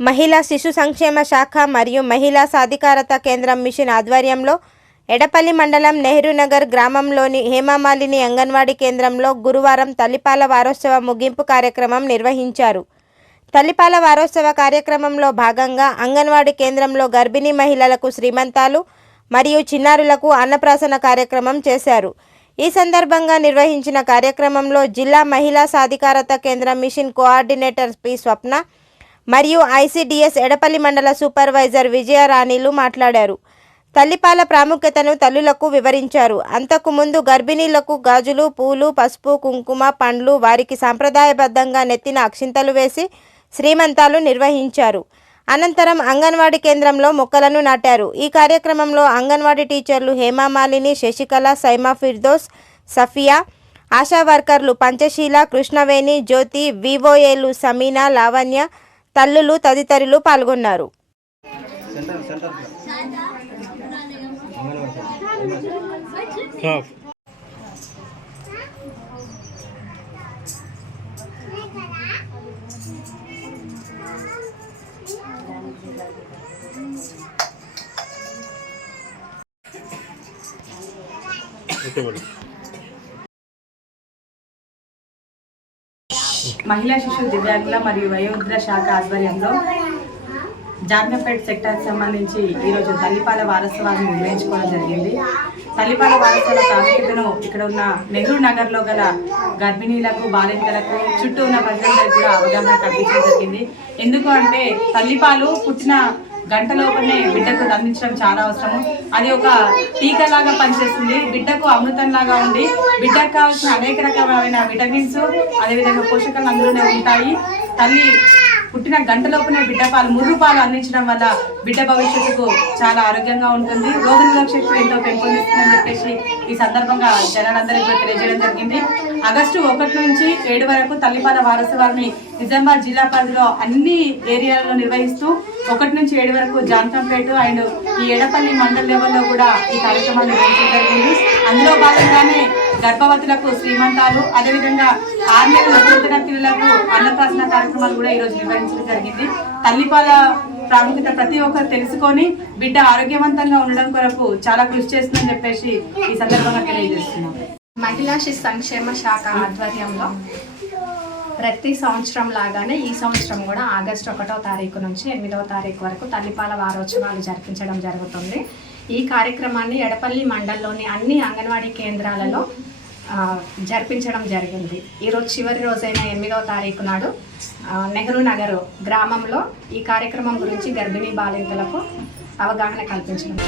మహిళా శిశు సంక్షేమ శాఖ మరియు మహిళా సాధికారత కేంద్రం మిషన్ ఆధ్వర్యంలో ఎడపల్లి మండలం నెహ్రూ నగర్ గ్రామంలోని హేమమాలిని అంగన్వాడీ కేంద్రంలో గురువారం తల్లిపాల వారోత్సవ ముగింపు కార్యక్రమం నిర్వహించారు. తల్లిపాల వారోత్సవ కార్యక్రమంలో భాగంగా అంగన్వాడీ కేంద్రంలో గర్భిణీ మహిళలకు శ్రీమంతాలు మరియు చిన్నారులకు అన్నప్రాసన కార్యక్రమం చేశారు. ఈ సందర్భంగా నిర్వహించిన కార్యక్రమంలో జిల్లా మహిళా సాధికారత కేంద్రం మిషన్ కోఆర్డినేటర్ పి స్వప్న మరియు ఐసిడిఎస్ ఎడపల్లి మండల సూపర్వైజర్ విజయరాణిలు మాట్లాడారు. తల్లిపాల ప్రాముఖ్యతను తల్లులకు వివరించారు. అంతకుముందు గర్భిణీలకు గాజులు పూలు పసుపు కుంకుమ పండ్లు వారికి సాంప్రదాయబద్ధంగా నెత్తిన అక్షింతలు వేసి శ్రీమంతాలు నిర్వహించారు. అనంతరం అంగన్వాడీ కేంద్రంలో మొక్కలను నాటారు. ఈ కార్యక్రమంలో అంగన్వాడీ టీచర్లు హేమామాలిని శశికళ సైమా ఫిర్దోస్ సఫియా ఆశా వర్కర్లు పంచశీల కృష్ణవేణి జ్యోతి వివోఏలు సమీనా లావణ్య తల్లులు తదితరులు పాల్గొన్నారు. మహిళా శిశు దివ్యాంగుల మరియు వయోవృద్ధుల శాఖ ఆధ్వర్యంలో జాగ్నపేట్ సెక్టార్కి సంబంధించి ఈరోజు తల్లిపాల వారోత్సవాన్ని నిర్వహించుకోవడం జరిగింది. తల్లిపాల వారసుల ప్రాముఖ్యతను ఇక్కడ ఉన్న నెహ్రూ నగర్లో గల గర్భిణీలకు బాలింతలకు చుట్టూ ఉన్న ప్రజలందరికీ కూడా అవగాహన కల్పించడం జరిగింది. ఎందుకు అంటే తల్లిపాలు పుట్టిన గంట లోపలనే బిడ్డకు అందించడం చాలా అవసరము. అది ఒక టీకాలాగా పనిచేస్తుంది. బిడ్డకు అమృతంలాగా ఉండి బిడ్డకు కావాల్సిన అనేక రకమైన విటమిన్స్ అదేవిధంగా పోషకాలు అందులోనే ఉంటాయి. తల్లి పుట్టిన గంటలోపునే బిడ్డ పాలు ముర్రు పాలు అందించడం వల్ల బిడ్డ భవిష్యత్తుకు చాలా ఆరోగ్యంగా ఉంటుంది. రోగనిరోధక శక్తి ఎంతో పెంపొందిస్తుందని చెప్పేసి ఈ సందర్భంగా జనాలందరికీ కూడా తెలియజేయడం జరిగింది. ఆగస్టు ఒకటి నుంచి ఏడు వరకు తల్లిపాల వారసవారిని నిజామాబాద్ జిల్లా పరిధిలో అన్ని ఏరియాలలో నిర్వహిస్తూ ఒకటి నుంచి ఏడు వరకు జాన్కంపేట అండ్ ఈ ఎడపల్లి మండల లెవెల్లో కూడా ఈ కార్యక్రమాన్ని నిర్వహించడం జరిగింది. అందులో భాగంగానే గర్భవతులకు శ్రీమంతాలు అదేవిధంగా ఆరు నెలల నూతన అన్నప్రాసన కార్యక్రమాలు కూడా ఈరోజు నిర్వహించడం జరిగింది. తల్లిపాల ప్రాముఖ్యత ప్రతి ఒక్కరు తెలుసుకొని బిడ్డ ఆరోగ్యవంతంగా ఉండడం కొరకు చాలా కృషి చేస్తుందని చెప్పేసి ఈ సందర్భంగా తెలియజేస్తున్నాం. మహిళా శిశు సంక్షేమ శాఖ ఆధ్వర్యంలో ప్రతి సంవత్సరం లాగానే ఈ సంవత్సరం కూడా ఆగస్టు ఒకటో తారీఖు నుంచి ఎనిమిదవ తారీఖు వరకు తల్లిపాల వారోత్సవాలు జరిపించడం జరుగుతుంది. ఈ కార్యక్రమాన్ని ఎడపల్లి మండలంలోని అన్ని అంగన్వాడీ కేంద్రాలలో జరిపించడం జరిగింది. ఈరోజు చివరి రోజైన ఎనిమిదవ తారీఖు నాడు నెహ్రూ నగర్ గ్రామంలో ఈ కార్యక్రమం గురించి గర్భిణీ బాలింతలకు అవగాహన కల్పించడం